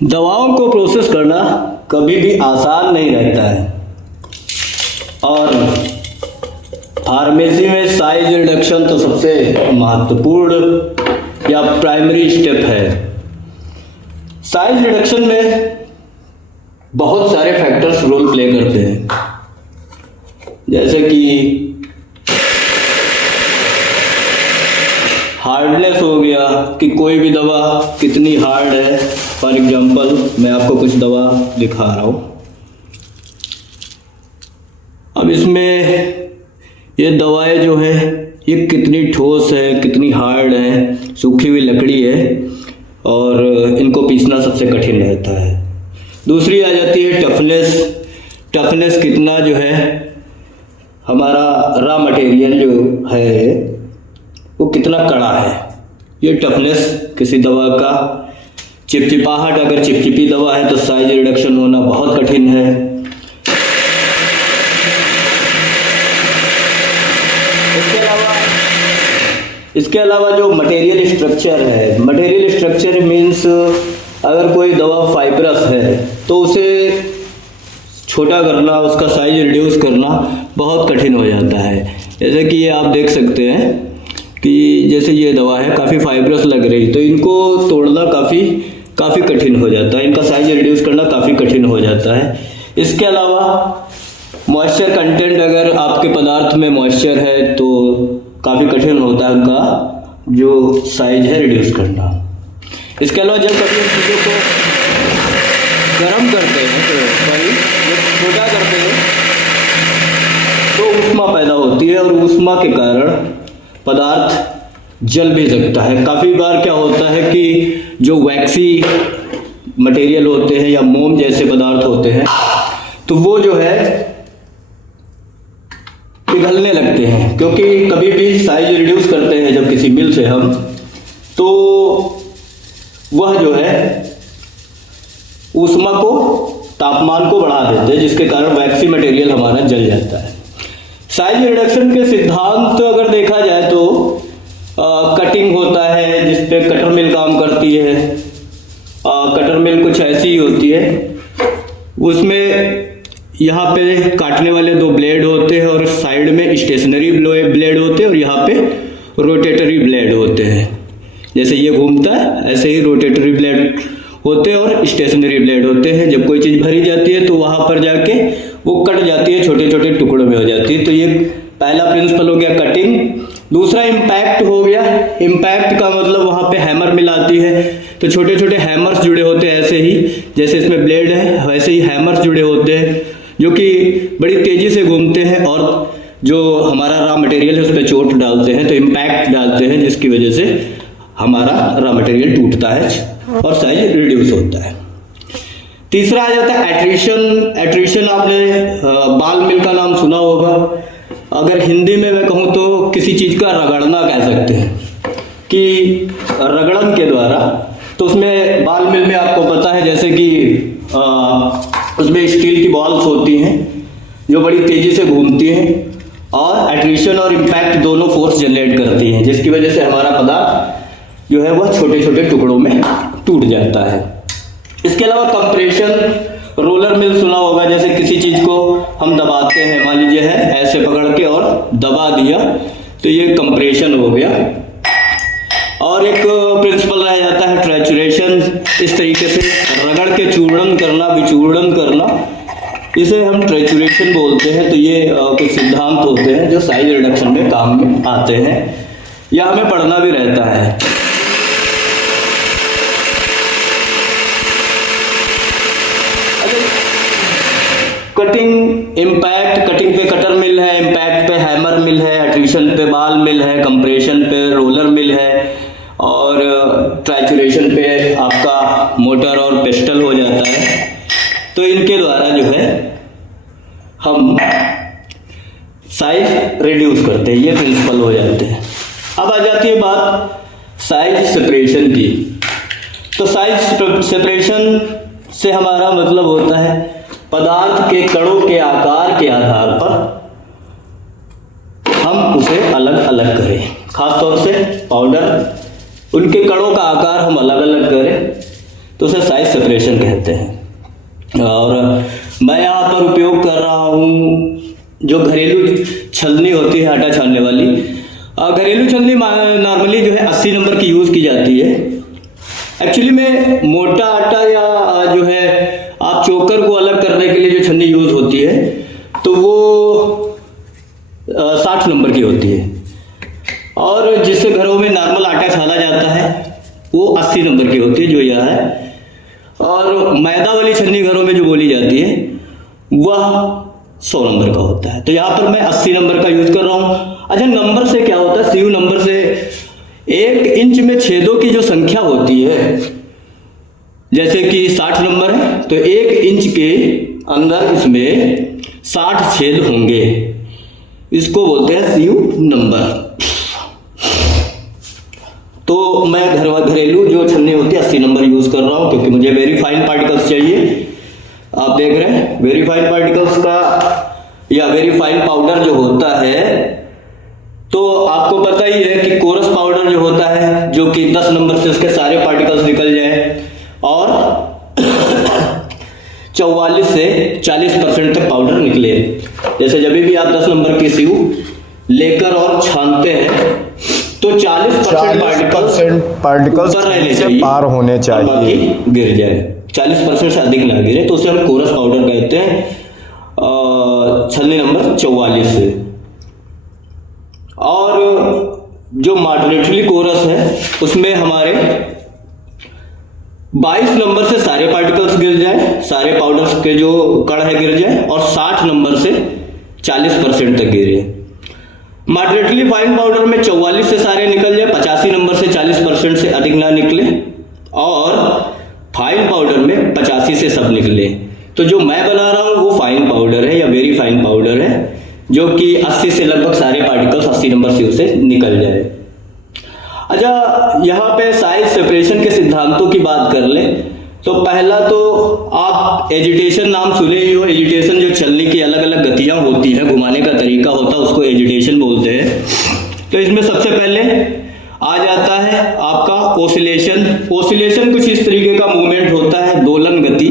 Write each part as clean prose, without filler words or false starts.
दवाओं को प्रोसेस करना कभी भी आसान नहीं रहता है और फार्मेसी में साइज रिडक्शन तो सबसे महत्वपूर्ण या प्राइमरी स्टेप है। साइज रिडक्शन में बहुत सारे फैक्टर्स रोल प्ले करते हैं, जैसे कि हार्डनेस हो गया कि कोई भी दवा कितनी हार्ड है। फॉर एग्जांपल मैं आपको कुछ दवा दिखा रहा हूँ। अब इसमें ये दवाएं जो है ये कितनी ठोस है, कितनी हार्ड है, सूखी हुई लकड़ी है और इनको पीसना सबसे कठिन रहता है। दूसरी आ जाती है टफनेस। टफनेस कितना जो है हमारा रॉ मटेरियल जो है वो कितना कड़ा है, ये टफनेस किसी दवा का। चिपचिपाहट, अगर चिपचिपी दवा है तो साइज रिडक्शन होना बहुत कठिन है। इसके अलावा जो मटेरियल स्ट्रक्चर है, मटेरियल स्ट्रक्चर मीन्स अगर कोई दवा फाइब्रस है तो उसे छोटा करना, उसका साइज रिड्यूस करना बहुत कठिन हो जाता है। जैसे कि ये आप देख सकते हैं कि जैसे ये दवा है काफ़ी फाइब्रस लग रही, तो इनको तोड़ना काफ़ी कठिन हो जाता है, इनका साइज रिड्यूस करना काफ़ी कठिन हो जाता है। इसके अलावा मॉइस्चर कंटेंट, अगर आपके पदार्थ में मॉइस्चर है तो काफ़ी कठिन होता है उनका जो साइज है रिड्यूस करना। इसके अलावा जब कभी हम चीज़ों को गर्म करते हैं तो छोटा करते हैं तो ऊष्मा पैदा होती है और ऊष्मा के कारण पदार्थ जल भी सकता है। काफ़ी बार क्या होता है कि जो वैक्सी मटेरियल होते हैं या मोम जैसे पदार्थ होते हैं तो वो जो है पिघलने लगते हैं, क्योंकि कभी भी साइज रिड्यूस करते हैं जब किसी मिल से हम, तो वह जो है ऊष्मा को, तापमान को बढ़ा देते हैं, जिसके कारण वैक्सी मटेरियल हमारा जल जाता है। साइज रिडक्शन के सिद्धांत अगर देखा जाए तो कटिंग होता है जिसपे कटर मिल काम करती है। कटर मिल कुछ ऐसी ही होती है, उसमें यहाँ पे काटने वाले दो ब्लेड होते हैं और साइड में स्टेशनरी ब्लेड होते हैं और यहाँ पे रोटेटरी ब्लेड होते हैं। जैसे ये घूमता है ऐसे ही रोटेटरी ब्लेड होते हैं और स्टेशनरी ब्लेड होते हैं। जब कोई चीज़ भरी जाती है तो वहाँ पर जाके वो कट जाती है, छोटे छोटे टुकड़ों में हो जाती है। तो ये पहला प्रिंसिपल हो गया कटिंग। दूसरा इम्पैक्ट हो गया। इम्पैक्ट का मतलब वहाँ पे हैमर मिल आती है, तो छोटे छोटे हैमर्स जुड़े होते हैं, ऐसे ही जैसे इसमें ब्लेड है वैसे ही हैमर्स जुड़े होते हैं जो कि बड़ी तेज़ी से घूमते हैं और जो हमारा रॉ मटेरियल है उस पर चोट डालते हैं, तो इम्पैक्ट डालते हैं, जिसकी वजह से हमारा रॉ मटेरियल टूटता है और साइज रिड्यूस होता है। तीसरा आ जाता है एट्रिशन। एट्रिशन आपने बाल मिल का नाम सुना होगा। अगर हिंदी में मैं कहूँ तो किसी चीज़ का रगड़ना कह सकते हैं कि रगड़न के द्वारा, तो उसमें बाल मिल में आपको पता है जैसे कि उसमें स्टील की बॉल्स होती हैं जो बड़ी तेज़ी से घूमती हैं और एट्रिशन और इम्पैक्ट दोनों फोर्स जनरेट करती हैं, जिसकी वजह से हमारा पदार्थ जो है वह छोटे छोटे टुकड़ों में टूट जाता है। इसके अलावा कंप्रेशन, रोलर मिल सुना होगा। जैसे किसी चीज़ को हम दबाते हैं, मान लीजिए है ऐसे पकड़ के और दबा दिया तो ये कंप्रेशन हो गया। और एक प्रिंसिपल रह जाता है ट्रैचुरेशन। इस तरीके से रगड़ के चूर्ण करना, विचूर्ण करना, इसे हम ट्रैचुरेशन बोलते हैं। तो ये कुछ सिद्धांत होते हैं जो साइज रिडक्शन में काम में आते हैं या हमें पढ़ना भी रहता है। कटिंग, इम्पैक्ट, कटिंग पे कटर मिल है, इम्पैक्ट पे हैमर मिल है, एट्रिशन पे बाल मिल है, कंप्रेशन पे रोलर मिल है और ट्रैचुरेशन पे आपका मोटर और पेस्टल हो जाता है। तो इनके द्वारा जो है हम साइज रिड्यूस करते हैं, ये प्रिंसिपल हो जाते हैं। अब आ जाती है बात साइज सेपरेशन की। तो साइज सेपरेशन से हमारा मतलब होता है पदार्थ के कणों के आकार के आधार पर हम उसे अलग अलग करें। खासतौर से पाउडर, उनके कणों का आकार हम अलग अलग करें तो उसे साइज सेपरेशन कहते हैं। और मैं यहाँ पर उपयोग कर रहा हूँ जो घरेलू छलनी होती है आटा छानने वाली। घरेलू छलनी नॉर्मली जो है 80 नंबर की यूज़ की जाती है। एक्चुअली में मोटा आटा या जो है आप चोकर को अलग करने के लिए जो छन्नी यूज़ होती है तो वो 60 नंबर की होती है, और जिससे घरों में नॉर्मल आटा छाना जाता है वो 80 नंबर की होती है जो यह है। और मैदा वाली छन्नी घरों में जो बोली जाती है वह 100 नंबर का होता है। तो यहाँ पर मैं 80 नंबर का यूज कर रहा हूँ। अच्छा, नंबर से क्या होता है? सीयू नंबर से 1 इंच में छेदों की जो संख्या होती है, जैसे कि 60 नंबर है तो 1 इंच के अंदर इसमें 60 छेद होंगे, इसको बोलते हैं सीयू नंबर। तो मैं घरेलू जो छन्नी होती है 80 नंबर यूज कर रहा हूँ क्योंकि मुझे वेरी फाइन पार्टिकल्स चाहिए। आप देख रहे हैं वेरी फाइन पार्टिकल्स का या वेरी फाइन पाउडर जो होता है, तो आपको पता ही है कि कोरस पाउडर जो होता है जो कि 10 नंबर से उसके सारे पार्टिकल्स निकल जाए और 44 से 40% तक पाउडर निकले। जैसे जब भी आप 10 नंबर की सीयू लेकर और छानते हैं तो 40% पार्टिकल्स से पार होने चाहिए, गिर जाए। 40% से अधिक ना गिरे तो उसे हम कोरस पाउडर कहते हैं, छलनी नंबर 44 से। और जो मॉडरेटली कोरस है उसमें हमारे 22 नंबर से सारे पार्टिकल्स गिर जाए, सारे पाउडर्स के जो कण है गिर जाए, और 60 नंबर से 40% तक गिरे। मॉडरेटली फाइन पाउडर में 44 से सारे निकल जाए, 85 नंबर से 40% से अधिक ना निकले, और फाइन पाउडर में 85 से सब निकले। तो जो मैं बना रहा हूँ वो फाइन पाउडर है या वेरी फाइन पाउडर है जो कि 80 से लगभग सारे पार्टिकल्स 80 नंबर सीयू से निकल जाए। अच्छा, यहाँ पे साइज सेपरेशन के सिद्धांतों की बात कर ले तो पहला तो आप एजिटेशन नाम सुने ही हो। एजिटेशन जो छलनी की अलग अलग गतियां होती हैं, घुमाने का तरीका होता है, उसको एजिटेशन बोलते हैं। तो इसमें सबसे पहले आ जाता है आपका ओसिलेशन। ओसिलेशन कुछ इस तरीके का मूवमेंट होता है, दोलन गति।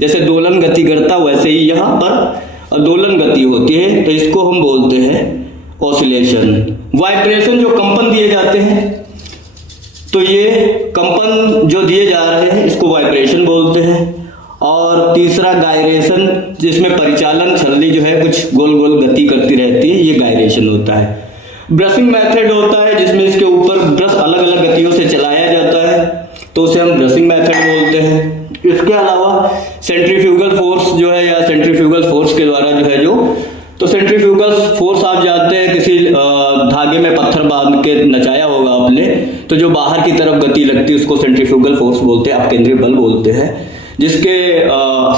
जैसे दोलन गति करता वैसे ही यहाँ पर दोलन गति होती है, तो इसको हम बोलते हैं ओसिलेशन। वाइब्रेशन जो कंपन दिए जाते हैं, तो ये कंपन जो दिए जा रहे हैं इसको वाइब्रेशन बोलते हैं। और तीसरा गायरेशन, जिसमें परिचालन छलनी जो है कुछ गोल गोल गति करती रहती है, ये गायरेशन होता है। ब्रशिंग मेथड होता है जिसमें इसके ऊपर ब्रश अलग अलग गतियों से चलाया जाता है, तो उसे हम ब्रशिंग मेथड बोलते हैं। इसके अलावा सेंट्रीफ्यूगल फोर्स जो है या सेंट्रीफ्यूगल फोर्स के द्वारा जो है तो सेंट्रीफ्यूगल फोर्स आप जानते हैं, किसी धागे में पत्थर बांध के नचाया होगा आपने, तो जो बाहर की तरफ गति लगती है उसको सेंट्रीफ्यूगल फोर्स बोलते हैं, अपकेंद्रीय बल बोलते हैं, जिसके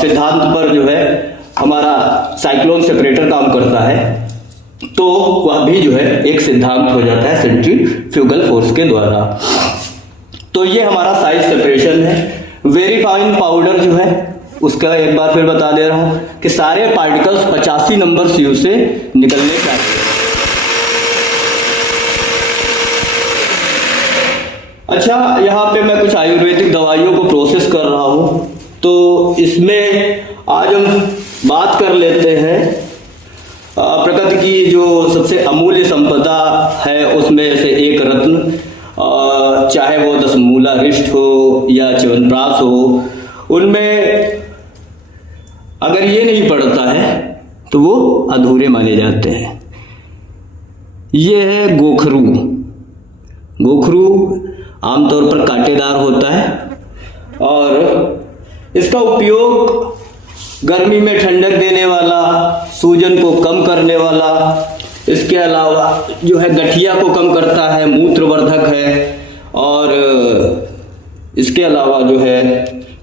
सिद्धांत पर जो है हमारा साइक्लोन सेपरेटर काम करता है। तो वह भी जो है एक सिद्धांत हो जाता है सेंट्रीफ्यूगल फोर्स के द्वारा। तो ये हमारा साइज सेपरेशन है। वेरी फाइन पाउडर जो है उसका एक बार फिर बता दे रहा हूं कि सारे पार्टिकल्स 85 नंबर सीयू से निकलने चाहिए। अच्छा, यहाँ पे मैं कुछ आयुर्वेदिक दवाइयों को प्रोसेस कर रहा हूं, तो इसमें आज हम बात कर लेते हैं प्रकृति की जो सबसे अमूल्य संपदा है उसमें से एक रत्न, चाहे वो 10 मूला रिष्ट हो या च्यवनप्राश हो, उनमें अगर ये नहीं पड़ता है तो वो अधूरे माने जाते हैं। ये है गोखरू। गोखरू आमतौर पर कांटेदार होता है और इसका उपयोग गर्मी में ठंडक देने वाला, सूजन को कम करने वाला, इसके अलावा जो है गठिया को कम करता है, मूत्रवर्धक है, और इसके अलावा जो है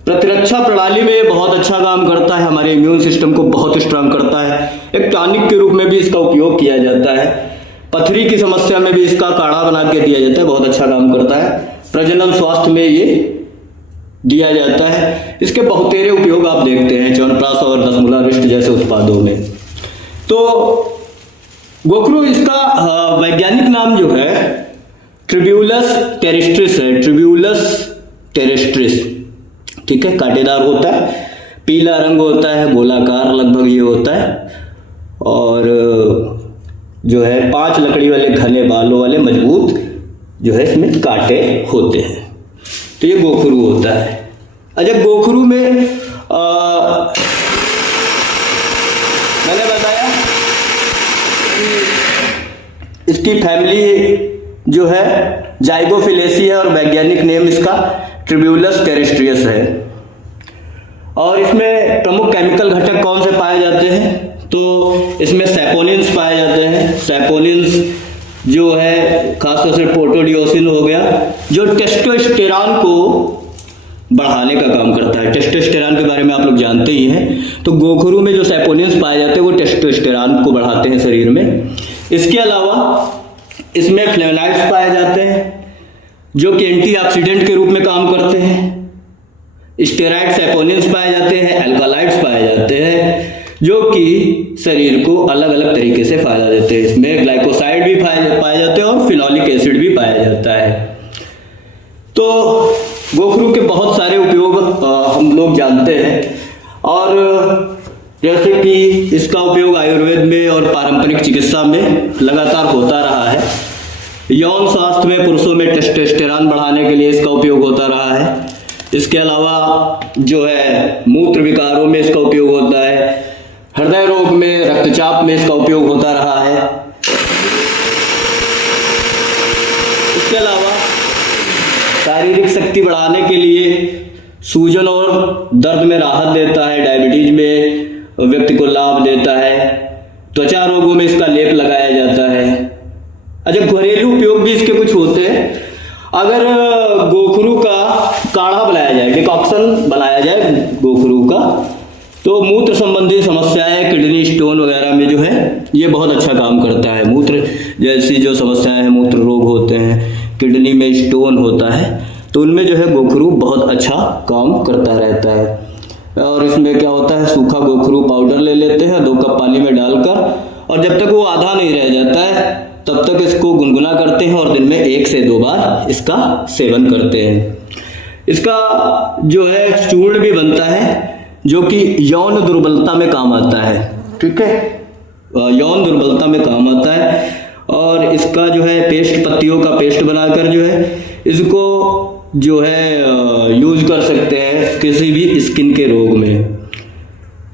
प्रतिरक्षा प्रणाली में बहुत अच्छा काम करता है, हमारे इम्यून सिस्टम को बहुत स्ट्रांग करता है। एक टॉनिक के रूप में भी इसका उपयोग किया जाता है। पथरी की समस्या में भी इसका काढ़ा बना के दिया जाता है, बहुत अच्छा काम करता है। प्रजनन स्वास्थ्य में ये दिया जाता है। इसके बहुतेरे उपयोग आप देखते हैं च्यवनप्राश और 10 मूला रिष्ट जैसे उत्पादों में। तो गोखरू, इसका वैज्ञानिक नाम जो है ट्रिब्यूलस टेरेस्ट्रिस है, ट्रिब्यूलस टेरेस्ट्रिस। ठीक है, कांटेदार होता है, पीला रंग होता है, गोलाकार लगभग ये होता है, और जो है 5 लकड़ी वाले घने बालों वाले मजबूत जो है इसमें कांटे होते हैं। तो ये गोखरू होता है। अच्छा, गोखरू में मैंने बताया कि इसकी फैमिली जो है जाइगोफिलेसी है और वैज्ञानिक नेम इसका ट्रिब्यूलस टेरेस्ट्रियस है। और इसमें प्रमुख केमिकल घटक कौन से पाए जाते हैं? तो इसमें सैपोनिन्स पाए जाते हैं। सैपोनिन्स जो है खासतौर से प्रोटोडियोसिन हो गया, जो टेस्टोस्टेरॉन को बढ़ाने का काम करता है। टेस्टोस्टेरॉन के बारे में आप लोग जानते ही हैं। तो गोखरू में जो सैपोनिन्स पाए जाते हैं वो टेस्टोस्टेरॉन को बढ़ाते हैं शरीर में। इसके अलावा इसमें फ्लेवोनॉइड्स पाए जाते हैं जो कि एंटीऑक्सीडेंट के रूप में काम करते हैं। स्टेरॉइड सैपोनिन्स पाए जाते हैं, अल्कालाइड्स पाए जाते हैं जो कि शरीर को अलग अलग तरीके से फायदा देते हैं। इसमें ग्लाइकोसाइड भी पाए जाते हैं और फिनोलिक एसिड भी पाया जाता है। तो गोखरू के बहुत सारे उपयोग हम लोग जानते हैं, और जैसे कि इसका उपयोग आयुर्वेद में और पारंपरिक चिकित्सा में लगातार होता रहा है। यौन स्वास्थ्य में पुरुषों में टेस्टोस्टेरॉन बढ़ाने के लिए इसका उपयोग होता रहा है। इसके अलावा जो है मूत्र विकारों में इसका उपयोग होता है, हृदय रोग में, रक्तचाप में इसका उपयोग होता रहा है। इसके अलावा शारीरिक शक्ति बढ़ाने के लिए सूजन और दर्द में राहत देता है, डायबिटीज में व्यक्ति को लाभ देता है, त्वचा रोगों में इसका लेप लगाया जाता है। अच्छा, घरेलू उपयोग भी इसके कुछ होते हैं। अगर गोखरू का काढ़ा बनाया जाए, डिकॉक्शन बनाया जाए गोखरू का, तो मूत्र संबंधी समस्याएं, किडनी स्टोन वगैरह में जो है ये बहुत अच्छा काम करता है। मूत्र जैसी जो समस्याएं हैं, मूत्र रोग होते हैं, किडनी में स्टोन होता है, तो उनमें जो है गोखरू बहुत अच्छा काम करता रहता है। और इसमें क्या होता है, सूखा गोखरू पाउडर ले लेते हैं 2 कप पानी में डालकर, और जब तक वो आधा नहीं रह जाता है तब तक इसको गुनगुना करते हैं और दिन में 1 से 2 बार इसका सेवन करते हैं। इसका जो है चूर्ण भी बनता है जो कि यौन दुर्बलता में काम आता है। ठीक है, यौन दुर्बलता में काम आता है। और इसका जो है पेस्ट, पत्तियों का पेस्ट बनाकर जो है इसको जो है यूज कर सकते हैं किसी भी स्किन के रोग में।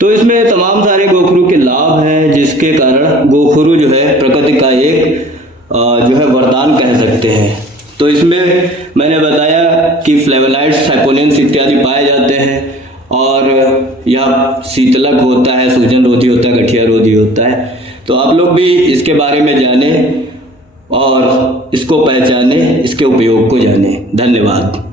तो इसमें तमाम सारे गोखरू के लाभ हैं, जिसके कारण गोखरू जो है प्रकृति का एक जो है वरदान कह सकते हैं। तो इसमें मैंने बताया कि फ्लेवोनॉइड्स, सैपोनिन्स इत्यादि पाए जाते हैं, और यह शीतलक होता है, सूजन रोधी होता है, गठिया रोधी होता है। तो आप लोग भी इसके बारे में जानें और इसको पहचानें, इसके उपयोग को जानें। धन्यवाद।